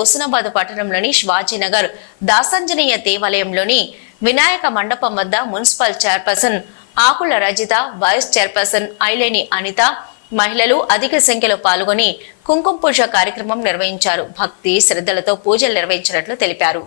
హుస్నాబాద్ పట్టణంలోని శివాజీనగర్ దాసంజనేయ దేవాలయంలోని వినాయక మండపం వద్ద మున్సిపల్ చైర్పర్సన్ ఆకుల రజిత, వైస్ చైర్పర్సన్ ఐలేని అనిత, మహిళలు అధిక సంఖ్యలో పాల్గొని కుంకుమ పూజ కార్యక్రమం నిర్వహించారు. భక్తి శ్రద్ధలతో పూజలు నిర్వహించినట్లు తెలిపారు.